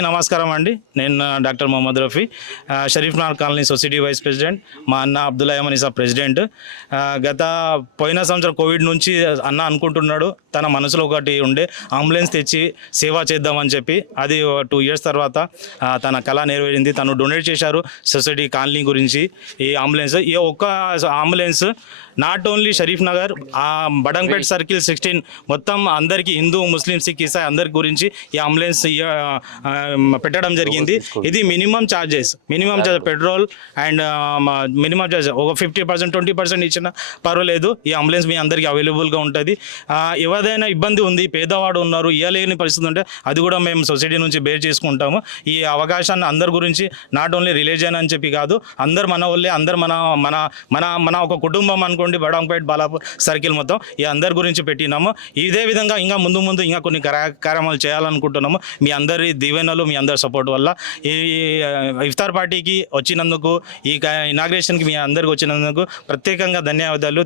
నమస్కారం అండి. నేను doctor Mohammed Rafi, Sharif Nagar colony society vice president. మా అన్న అబ్దుల్లా యమనిసా ప్రెసిడెంట్. గత పోయిన సంవత్సరం కోవిడ్ నుంచి అన్న అనుకుంటున్నాడు, తన మనసులో ఒకటి ఉండే అంబులెన్స్ తెచ్చి సేవ చేద్దామని చెప్పి. అది 2 years తర్వాత తన కళ నెరవేరింది. తను డొనేట్ చేశారు సొసైటీ కాలనీ గురించి. ఈ అంబులెన్స్, ఈ ఒక్క ambulance not only Sharif Nagar, Badangpet circle 16 మొత్తం అందరికీ, హిందూ ముస్లిం సిక్ ఇసాయి అందరి గురించి ఈ అంబులెన్స్ పెట్టడం జరిగింది. ఇది minimum charges petrol and minimum charges ఒక 50% 20% ఇచ్చినా పర్వాలేదు. ఈ అంబులెన్స్ మీ అందరికీ అవైలబుల్గా ఉంటుంది. ఎవరైనా ఇబ్బంది ఉంది, పేదవాడు ఉన్నారు, ఇవ్వలేని పరిస్థితి ఉంటే అది కూడా మేము సొసైటీ నుంచి బేర్ చేసుకుంటాము. ఈ అవకాశాన్ని అందరి గురించి, నాట్ ఓన్లీ రిలీజియన్ అని చెప్పి కాదు, అందరు మన వాళ్ళే, అందరు మన మన మన మన ఒక కుటుంబం అనుకోండి. బడంగ్పేట్ బాలాపూర్ సర్కిల్ మొత్తం ఈ అందరి గురించి పెట్టినాము. ఇదే విధంగా ఇంకా ముందు ఇంకా కొన్ని కార్యక్రమాలు చేయాలనుకుంటున్నాము. మీ అందరి దీవెనలు, మీ అందరి సపోర్ట్ వల్ల ఈ ఇఫ్తార్ పార్టీకి వచ్చినందుకు, ఈ ఇనాగ్రేషన్కి మీ అందరికి వచ్చినందుకు ప్రత్యేకంగా ధన్యవాదాలు.